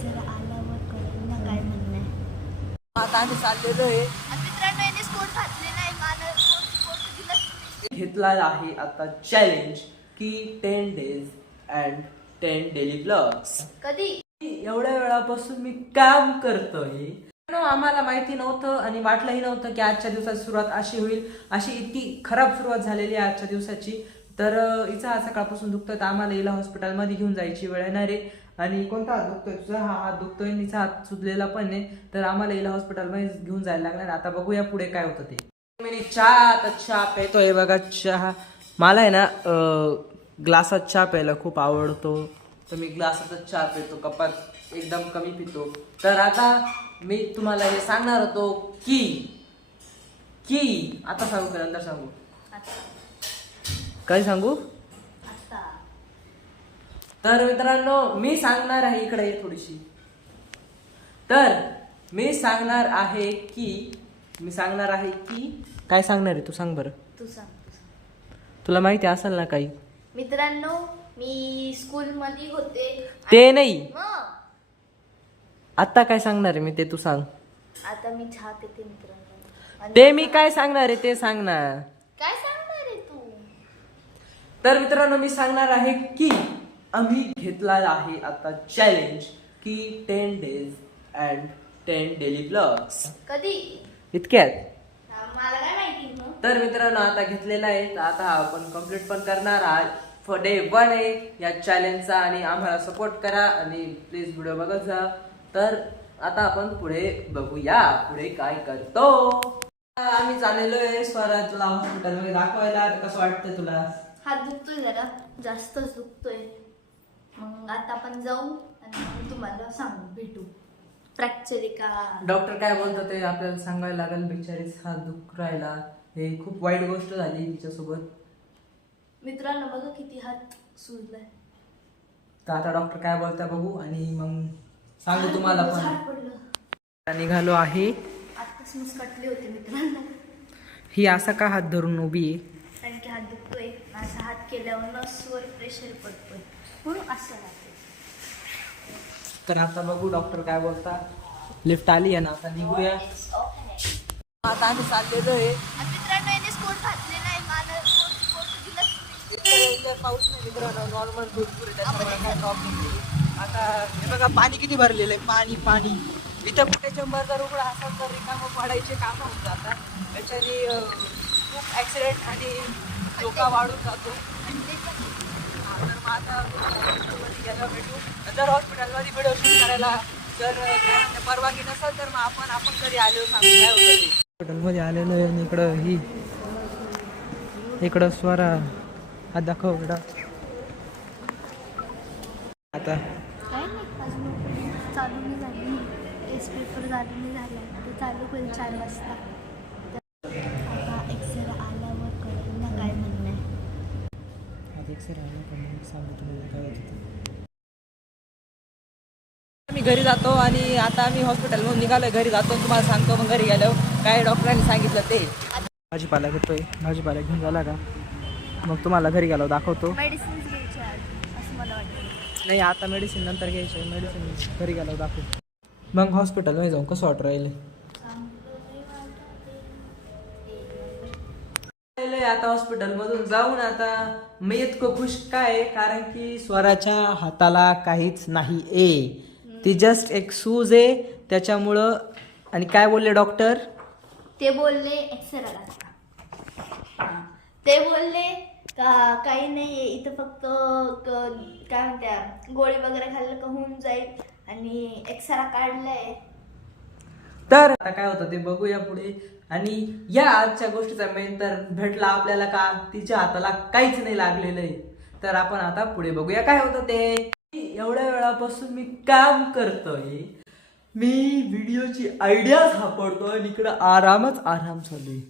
X ray आल्यावर कळेल ना काय म्हणणं आहे. आता आम्ही चाललेलो आहे. मित्रांनो याने स्कोर घातलेला आहे. मला स्कोर दिला घेतला आहे आता चॅलेंज की 10 days and 10 daily vlogs. कधी एवढ्या वेळापासून मी काम करतोय. आम्हाला माहिती नव्हतं आणि वाटलंही नव्हतं की आजच्या दिवसाची सुरुवात अशी होईल. अशी इतकी खराब सुरुवात झालेली आहे आजच्या दिवसाची. तर हिचा आज सकाळपासून दुखतोय तर आम्हाला हिला हॉस्पिटलमध्ये घेऊन जायची वेळ येणार आहे. आणि कोणता हात दुखतोय तुझा? हा हात दुखतोय, हिचा हात सुजलेला पण आहे. तर आम्हाला हिला हॉस्पिटलमध्ये घेऊन जायला लागणार. आता बघूया पुढे काय होतं ते. मी चहा पेतोय बघा. चहा मला आहे ना ग्लासात चहा प्यायला खूप आवडतो. तर मी ग्लासातच चहा पितो, कपात एकदम कमी पितो. तर आता मी तुम्हाला हे सांगणार होतो की आता सांगू का नंतर सांगू? काय सांगू? तर मित्रांनो मी सांगणार आहे, इकडे ये थोडीशी. तर मी सांगणार आहे की काय सांगणार आहे तू सांग बरं. तू सांग. तुला माहिती असेल ना काही? मित्रांनो मी स्कूल मध्ये होते. ते नाही, मग आता काय सांगणार आहे मी ते तू सांग. आता मी चहा पिते मित्रांनो. आणि ते मी काय सांगणार आहे ते सांग ना. काय सांगणार आहे तू? तर मित्रांनो मी सांगणार आहे की आम्ही घेतला आहे आता चॅलेंज की 10 days and 10 daily vlogs. कधी? इतक्यात. मला काय माहिती मग. तर मित्रांनो आता घेतलेला आहे, तर आता आपण कम्प्लीट पण करणार. आज डे 1 आहे या चॅलेंजचा आणि आम्हाला सपोर्ट करा आणि प्लीज व्हिडिओ बघत जा. तर आता आपण पुढे बघूया पुढे काय करतो. आम्ही चाललेलो आहे स्वराजला हॉस्पिटलमध्ये दाखवायला. कसं वाटतंय तुला? हात दुखतोय जरा, जास्तच दुखतोय. मग आता आपण जाऊ आणि मग तुम्हाला सांगू, भेटू. फ्रॅक्चर का? डॉक्टर काय बोलतो ते आपल्याला सांगायला लागेल. बिचारीच हात दुख राहिला, हे खूप वाईट गोष्ट झाली तिच्यासोबत. मित्रांनो बघा किती हात सुजलाय. तर आता डॉक्टर काय बोलता बघू आणि मग सांगू तुम्हाला झाड पण. पडलं. निघालो आहे. आताच मुसकटले होते मित्रांनो. ही असा का हात धरून उभी आहे? कारण की हात दुखतोय. असा हात केल्यावर नसवर प्रेशर पडतोय म्हणून असं राहते. तर आता बघू डॉक्टर काय बोलता. लिफ्ट आली आहे ना, आता निघूया. आता आम्ही चाललेलो आहे. मित्रांनो याने स्कोर घातलेला आहे. मला स्कोर दिला. पाऊस नाही मित्रांनो, नॉर्मल भरपूर आहे, त्याच्यामुळे काय प्रॉब्लेम नाही. आता हे बघा पाणी किती भरलेलं आहे. पाणी इथं कुठे चंबर जर उघडा असेल तर रिकामं पडायचे कामं होऊन जातात. त्याच्याने खूप ॲक्सिडेंट आणि धोका वाढून जातो. तर मग आता हॉस्पिटलमध्ये गेल्यावर भेटू. जर हॉस्पिटलमध्ये व्हिडिओ शूट करायला जर काय परवानगी नसेल तर मग आपण घरी आलो सांगू काय होतं ते. हॉस्पिटलमध्ये आलेलो आहे आणि इकडं स्वरा हा दाखव बेटा. आता काय नाही, अजून चालू नाही झाली. टेस्ट पेपर चालू नाही झाला. ते चालू होईल 4 वाजता. आता एक्सरे आल्यावर कळेल ना काय म्हणणं आहे. मी घरी जातो आणि आता आम्ही हॉस्पिटलमधून निघालोय. घरी जातो तुम्हाला सांगतो मग घरी गेल्यावर काय डॉक्टरांनी सांगितलं ते. भाजीपाला घेतोय. भाजीपाला घेऊन झाला का मग तुम्हाला घरी गेल्यावर दाखवतो. मेडिसिन्स घ्यायचे असं मला वाटतं. नाही आता मेडिसिन नंतर घ्यायचे. मेडिसिन घरी गेल्यावर दाखवतो. मग हॉस्पिटलमध्ये जाऊन कसं वाटू राहिले? आता हॉस्पिटलमधून जाऊन आता मी इतकं खुश काय कारण की स्वराच्या हाताला काहीच नाही आहे. ती जस्ट एक सूज आहे त्याच्यामुळं. आणि काय बोलले डॉक्टर? ते बोलले एक्सरे ते बोलले का काही नाही इथं फक्त काय म्हणत्या गोळी वगैरे खाल्लं का होऊन जाईल आणि एक्सरा काढलाय. तर आता काय होतं ते बघूया पुढे. आणि या आजच्या गोष्टीचा मेन तर भेटला आपल्याला का तिच्या हाताला काहीच नाही लागलेलं आहे. तर आपण आता पुढे बघूया काय होतं ते. एवढ्या वेळापासून मी काम करतोय, मी व्हिडिओची आयडिया सापडतोय आणि इकडं आराम चालू आहे.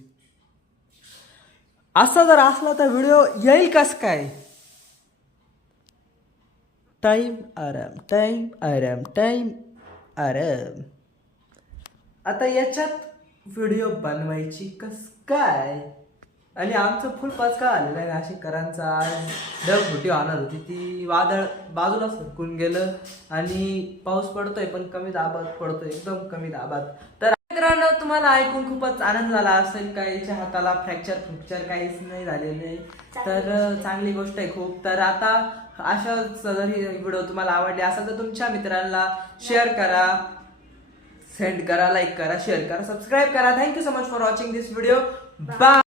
असा जर असला तर व्हिडिओ येईल कस काय? टाइम आराम. आता याच्यात व्हिडिओ बनवायची कस काय? आणि आमचं फुल पचका आलेला आहे नाशिककरांचा. आज ढगफुटी होणार होती, ती वादळ बाजूला सरकून गेलं आणि पाऊस पडतोय पण कमी दाबात पडतोय, एकदम कमी दाबात. तर मित्रांनो तुम्हाला ऐकून खूपच आनंद झाला असेल. काहीच्या हाताला फ्रॅक्चर काहीच नाही झालेलं आहे, तर चांगली गोष्ट आहे खूप. तर आता अशाच जर ही व्हिडिओ तुम्हाला आवडली असेल तर तुमच्या मित्रांना शेअर करा, सेंड करा, लाईक करा, शेअर करा, सबस्क्राईब करा. Thank you so much for watching this video. Bye.